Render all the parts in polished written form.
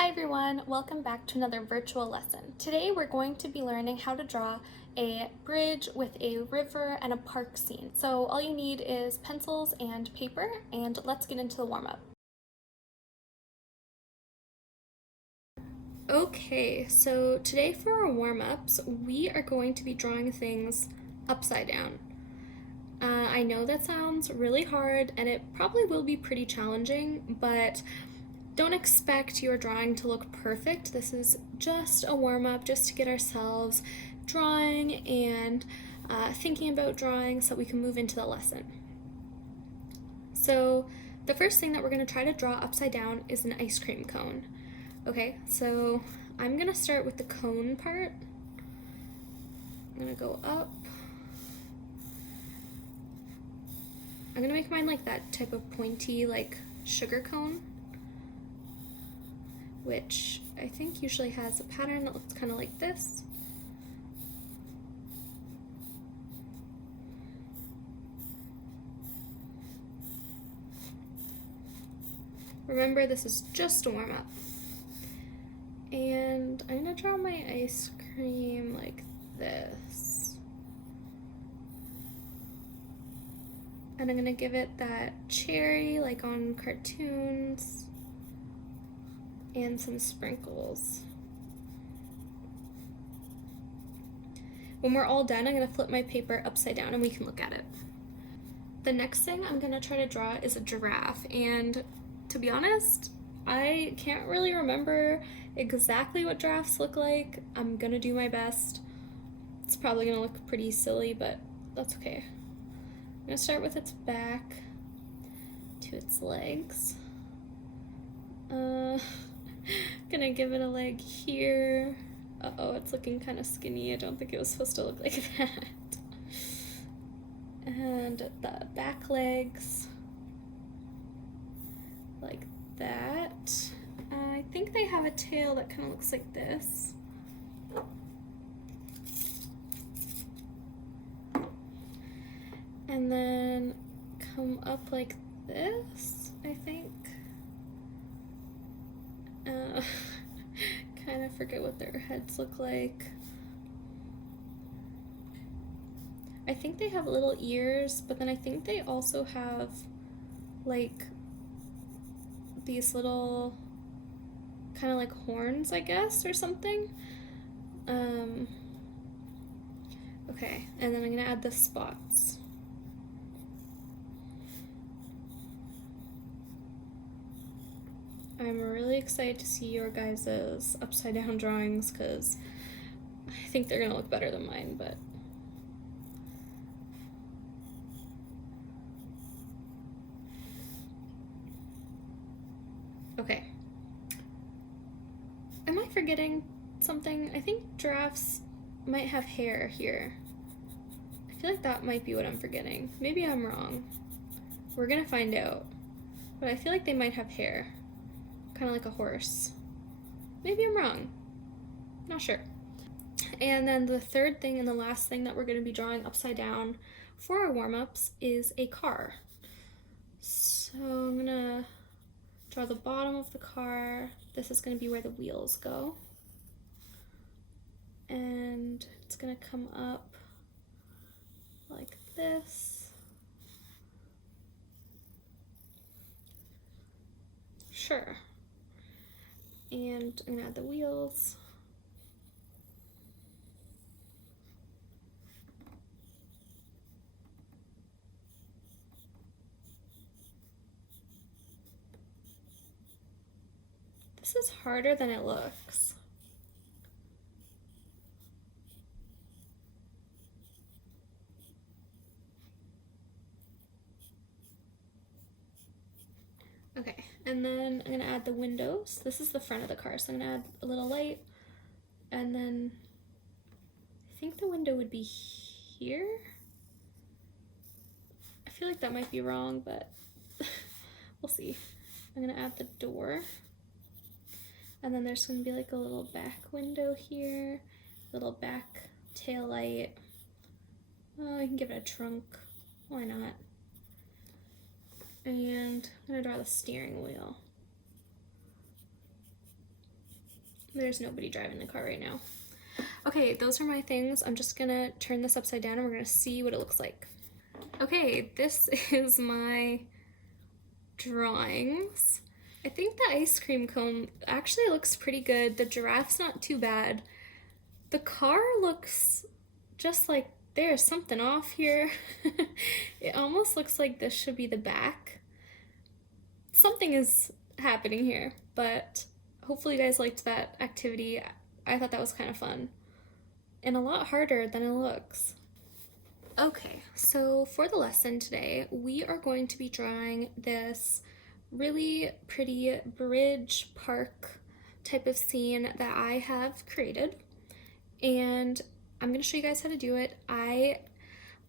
Hi everyone, welcome back to another virtual lesson. Today we're going to be learning how to draw a bridge with a river and a park scene. So all you need is pencils and paper, and let's get into the warm-up. Okay, so today for our warm-ups, we are going to be drawing things upside down. I know that sounds really hard and it probably will be pretty challenging, but don't expect your drawing to look perfect. This is just a warm-up just to get ourselves drawing and thinking about drawing so we can move into the lesson. So the first thing that we're going to try to draw upside down is an ice cream cone. Okay, so I'm going to start with the cone part. I'm going to go up. I'm going to make mine like that type of pointy, like sugar cone, which I think usually has a pattern that looks kind of like this. Remember, this is just a warm-up. And I'm gonna draw my ice cream like this. And I'm gonna give it that cherry like on cartoons and some sprinkles. When we're all done, I'm gonna flip my paper upside down and we can look at it. The next thing I'm gonna try to draw is a giraffe, and to be honest, I can't really remember exactly what giraffes look like. I'm gonna do my best. It's probably gonna look pretty silly, but that's okay. I'm gonna start with its back to its legs. Gonna give it a leg here. Uh-oh, it's looking kind of skinny. I don't think it was supposed to look like that. And the back legs, like that. I think they have a tail that kind of looks like this. And then come up like this, I think. Kind of forget what their heads look like. I think they have little ears, but then I think they also have like these little kind of like horns, I guess, or something. Okay, and then I'm gonna add the spots. I'm really excited to see your guys' upside down drawings because I think they're gonna look better than mine, but okay. Am I forgetting something? I think giraffes might have hair here. I feel like that might be what I'm forgetting. Maybe I'm wrong. We're gonna find out. But I feel like they might have hair. Kind of like a horse. Maybe I'm wrong. Not sure. And then the third thing and the last thing that we're gonna be drawing upside down for our warm-ups is a car. So I'm gonna draw the bottom of the car. This is gonna be where the wheels go. And it's gonna come up like this. Sure. And I'm gonna add the wheels. This is harder than it looks. Okay, and then I'm gonna add the windows. This is the front of the car, so I'm gonna add a little light, and then I think the window would be here. I feel like that might be wrong, but we'll see. I'm gonna add the door, and then there's gonna be like a little back window here, little back tail light. Oh, I can give it a trunk. Why not? And I'm gonna draw the steering wheel. There's nobody driving the car right now. Okay, those are my things. I'm just gonna turn this upside down and we're gonna see what it looks like. Okay, this is my drawings. I think the ice cream cone actually looks pretty good. The giraffe's not too bad. The car looks just like there's something off here. It almost looks like this should be the back. Something is happening here, but hopefully you guys liked that activity. I thought that was kind of fun and a lot harder than it looks. Okay, so for the lesson today, we are going to be drawing this really pretty bridge park type of scene that I have created, and I'm going to show you guys how to do it. I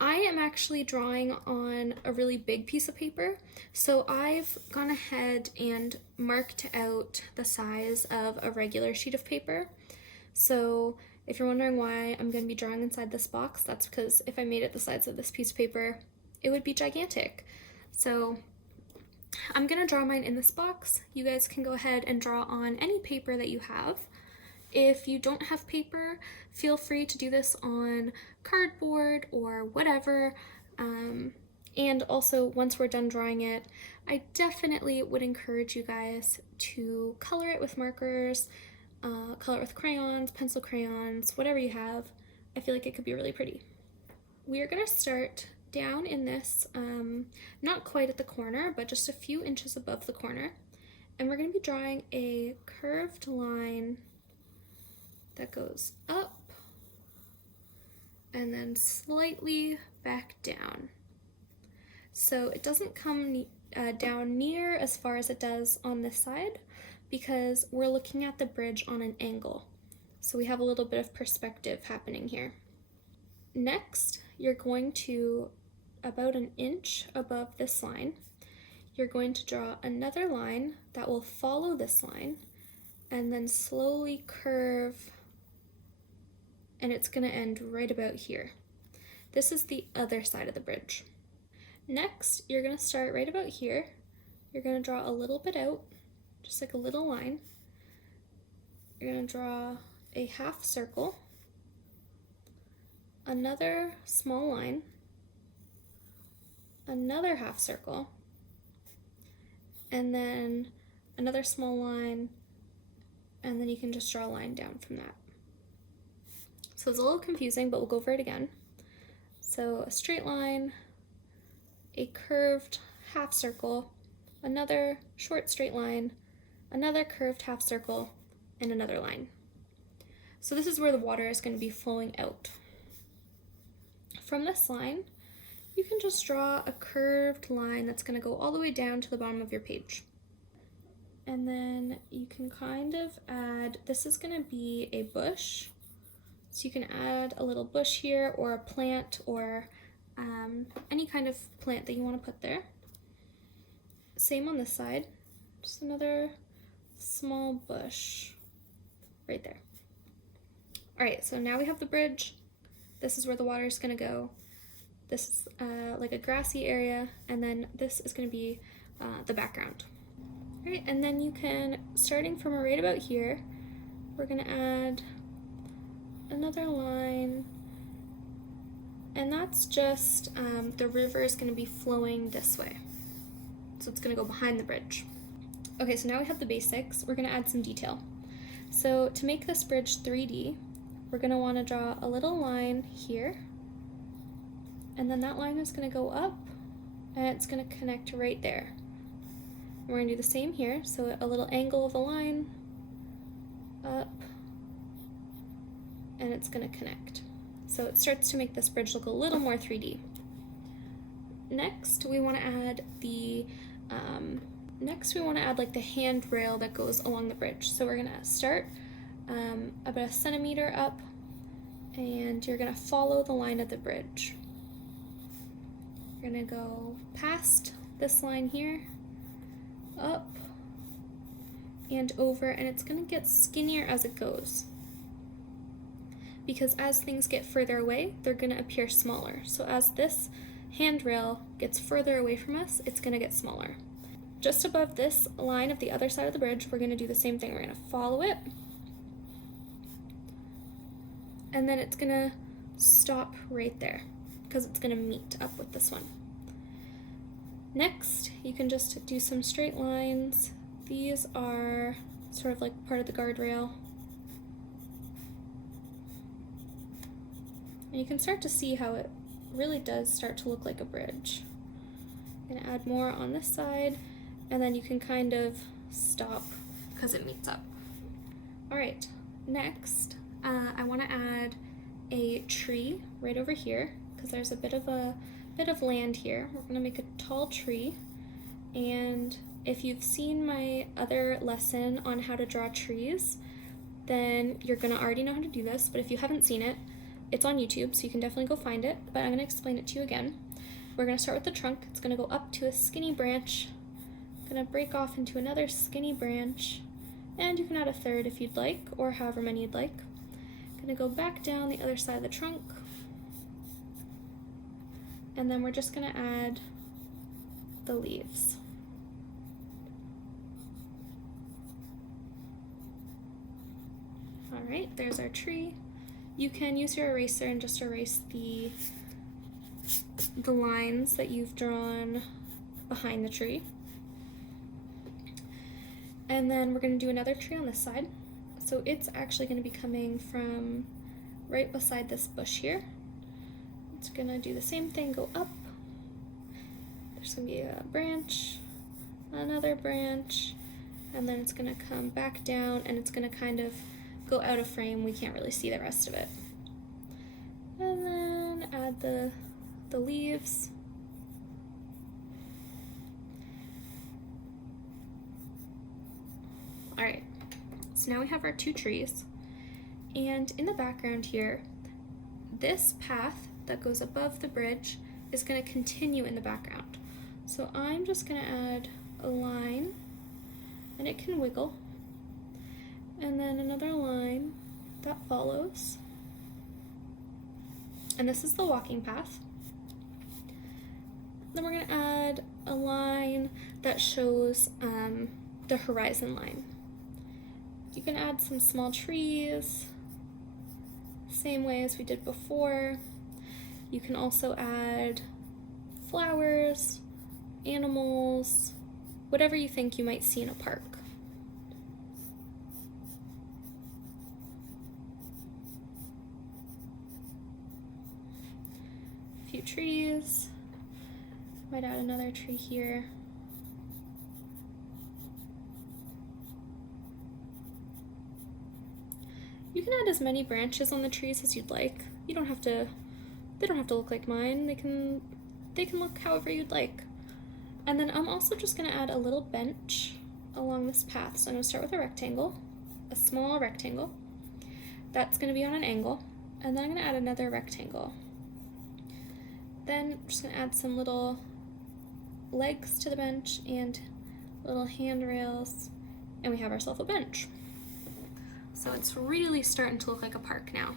am actually drawing on a really big piece of paper, so I've gone ahead and marked out the size of a regular sheet of paper. So if you're wondering why I'm going to be drawing inside this box, that's because if I made it the size of this piece of paper, it would be gigantic. So I'm going to draw mine in this box. You guys can go ahead and draw on any paper that you have. If you don't have paper, feel free to do this on cardboard or whatever. And also, once we're done drawing it, I definitely would encourage you guys to color it with markers, color it with crayons, pencil crayons, whatever you have. I feel like it could be really pretty. We are going to start down in this, not quite at the corner, but just a few inches above the corner. And we're going to be drawing a curved line that goes up and then slightly back down. So it doesn't come down near as far as it does on this side, because we're looking at the bridge on an angle. So we have a little bit of perspective happening here. Next, you're going to, about an inch above this line, you're going to draw another line that will follow this line and then slowly curve, and it's going to end right about here. This is the other side of the bridge. Next, you're going to start right about here. You're going to draw a little bit out, just like a little line. You're going to draw a half circle, another small line, another half circle, and then another small line, and then you can just draw a line down from that. So it's a little confusing, but we'll go over it again. So a straight line, a curved half circle, another short straight line, another curved half circle, and another line. So this is where the water is going to be flowing out. From this line, you can just draw a curved line that's going to go all the way down to the bottom of your page. And then you can kind of add, this is going to be a bush. So you can add a little bush here, or a plant, or any kind of plant that you want to put there. Same on this side, just another small bush right there. All right, so now we have the bridge. This is where the water is going to go. This is like a grassy area, and then this is going to be the background. All right, and then you can, starting from right about here, we're going to add another line, and that's just the river is going to be flowing this way, so it's going to go behind the bridge. Okay, so now we have the basics. We're going to add some detail. So to make this bridge 3D, we're going to want to draw a little line here, and then that line is going to go up and it's going to connect right there. We're going to do the same here, so a little angle of the line up, and it's going to connect. So it starts to make this bridge look a little more 3D. Next, we want to add the like the handrail that goes along the bridge. So we're going to start about a centimeter up, and you're going to follow the line of the bridge. You're going to go past this line here, up and over, and it's going to get skinnier as it goes, because as things get further away, they're going to appear smaller. So as this handrail gets further away from us, it's going to get smaller. Just above this line of the other side of the bridge, we're going to do the same thing. We're going to follow it, and then it's gonna stop right there because it's gonna meet up with this one. Next, you can just do some straight lines. These are sort of like part of the guardrail. And you can start to see how it really does start to look like a bridge. I'm gonna add more on this side, and then you can kind of stop because it meets up. All right, next, I wanna add a tree right over here because there's a bit of land here. We're gonna make a tall tree, and if you've seen my other lesson on how to draw trees, then you're gonna already know how to do this, but if you haven't seen it, it's on YouTube, so you can definitely go find it, but I'm gonna explain it to you again. We're gonna start with the trunk. It's gonna go up to a skinny branch, gonna break off into another skinny branch, and you can add a third if you'd like, or however many you'd like. Gonna go back down the other side of the trunk, and then we're just gonna add the leaves. All right, there's our tree. You can use your eraser and just erase the lines that you've drawn behind the tree. And then we're going to do another tree on this side. So it's actually going to be coming from right beside this bush here. It's going to do the same thing, go up. There's going to be a branch, another branch, and then it's going to come back down, and it's going to kind of go out of frame. We can't really see the rest of it. And then add the leaves. All right, so now we have our two trees, and in the background here, this path that goes above the bridge is going to continue in the background. So I'm just going to add a line, and it can wiggle, and then another line that follows, and this is the walking path. Then we're going to add a line that shows the horizon line. You can add some small trees, same way as we did before. You can also add flowers, animals, whatever you think you might see in a park. A few trees. Might add another tree here. You can add as many branches on the trees as you'd like. You don't have to, they don't have to look like mine. They can look however you'd like. And then I'm also just gonna add a little bench along this path. So I'm gonna start with a rectangle, a small rectangle. That's gonna be on an angle. And then I'm gonna add another rectangle. Then I'm just gonna add some little legs to the bench and little handrails, and we have ourselves a bench. So it's really starting to look like a park now.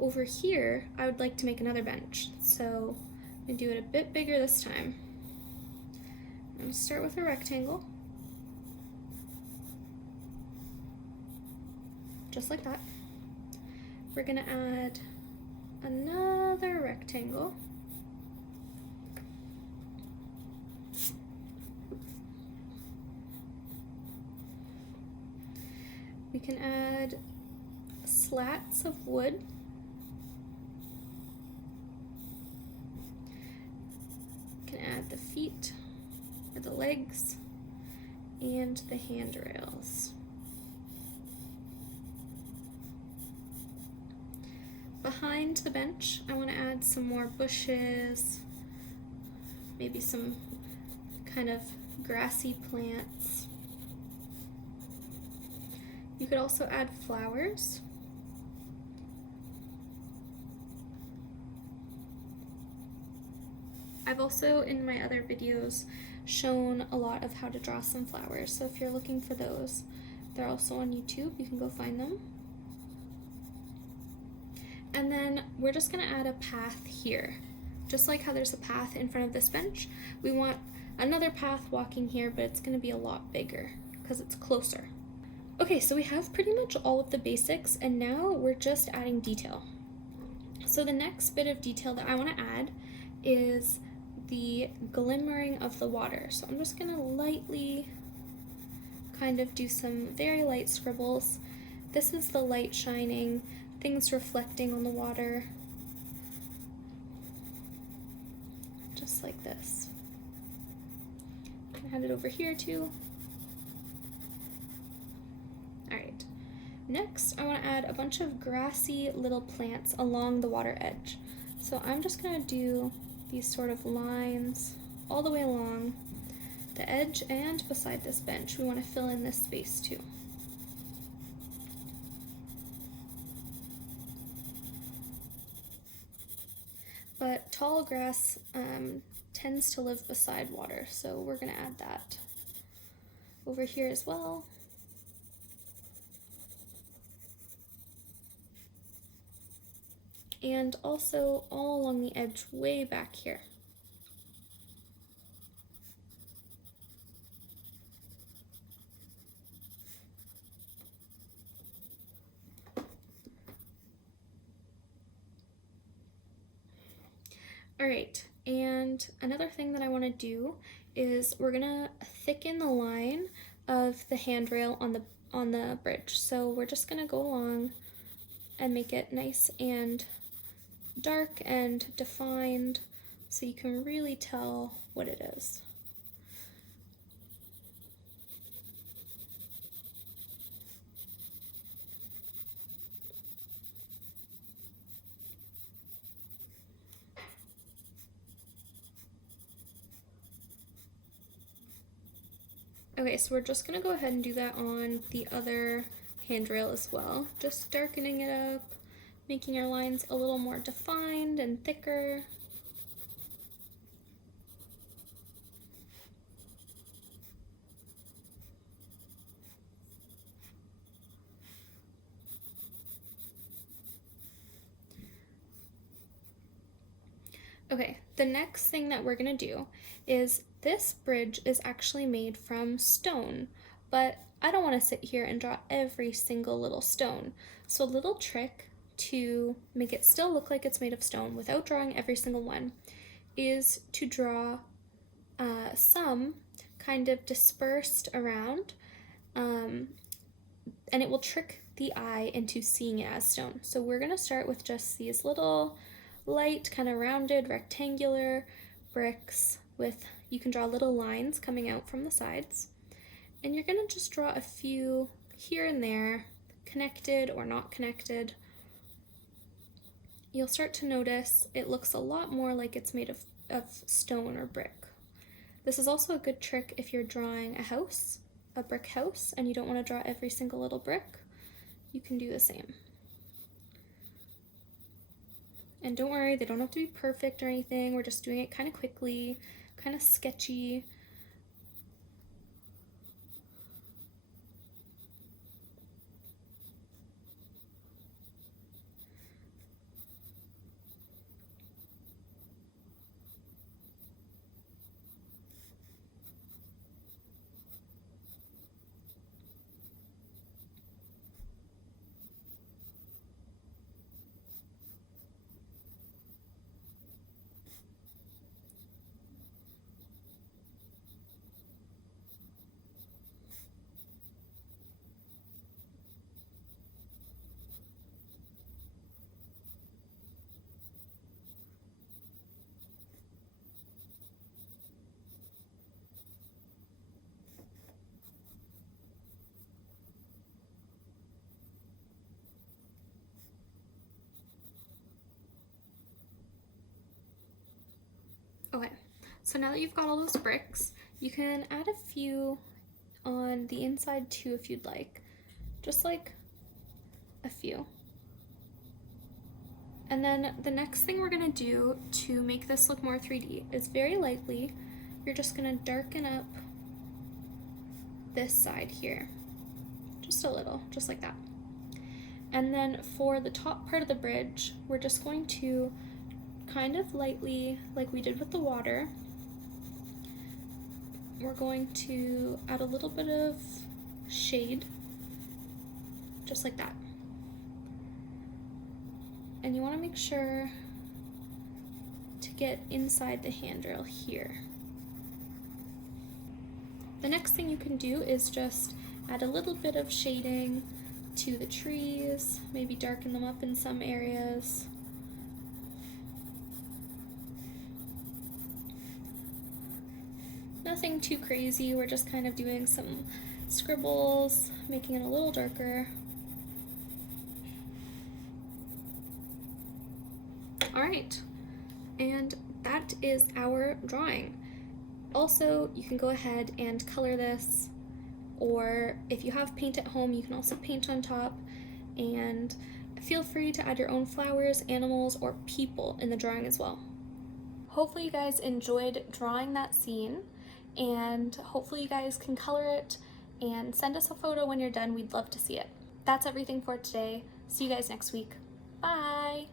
Over here, I would like to make another bench. So I'm gonna do it a bit bigger this time. I'm gonna start with a rectangle, just like that. We're gonna add another rectangle. We can add slats of wood. We can add the feet, or the legs, and the handrails. Behind the bench, I want to add some more bushes, maybe some kind of grassy plants. You could also add flowers. I've also, in my other videos, shown a lot of how to draw some flowers, so if you're looking for those, they're also on YouTube. You can go find them. And then we're just gonna add a path here. Just like how there's a path in front of this bench, we want another path walking here, but it's gonna be a lot bigger because it's closer. Okay, so we have pretty much all of the basics, and now we're just adding detail. So the next bit of detail that I want to add is the glimmering of the water. So I'm just going to lightly kind of do some very light scribbles. This is the light shining, things reflecting on the water, just like this. Add it over here too. Alright, next I want to add a bunch of grassy little plants along the water edge. So I'm just going to do these sort of lines all the way along the edge and beside this bench. We want to fill in this space too. But tall grass tends to live beside water, so we're going to add that over here as well. And also all along the edge way back here. Alright, and another thing that I want to do is we're gonna thicken the line of the handrail on the bridge. So we're just gonna go along and make it nice and dark and defined so you can really tell what it is. Okay, so we're just gonna go ahead and do that on the other handrail as well. Just darkening it up, making our lines a little more defined and thicker. Okay, the next thing that we're gonna do is this bridge is actually made from stone, but I don't want to sit here and draw every single little stone. So a little trick to make it still look like it's made of stone without drawing every single one is to draw some kind of dispersed around, and it will trick the eye into seeing it as stone. So we're gonna start with just these little light, kind of rounded, rectangular bricks with, you can draw little lines coming out from the sides. And you're gonna just draw a few here and there, connected or not connected. You'll start to notice it looks a lot more like it's made of stone or brick. This is also a good trick if you're drawing a house, a brick house, and you don't want to draw every single little brick. You can do the same. And don't worry, they don't have to be perfect or anything. We're just doing it kind of quickly, kind of sketchy. Okay, so now that you've got all those bricks, you can add a few on the inside too if you'd like. Just like a few. And then the next thing we're gonna do to make this look more 3D is very lightly, you're just gonna darken up this side here. Just a little, just like that. And then for the top part of the bridge, we're just going to kind of lightly, like we did with the water, we're going to add a little bit of shade just like that. And you want to make sure to get inside the handrail here. The next thing you can do is just add a little bit of shading to the trees, maybe darken them up in some areas. Nothing too crazy, we're just kind of doing some scribbles, making it a little darker. Alright, and that is our drawing. Also, you can go ahead and color this, or if you have paint at home, you can also paint on top, and feel free to add your own flowers, animals, or people in the drawing as well. Hopefully you guys enjoyed drawing that scene, and hopefully you guys can color it and send us a photo when you're done. We'd love to see it. That's everything for today. See you guys next week. Bye!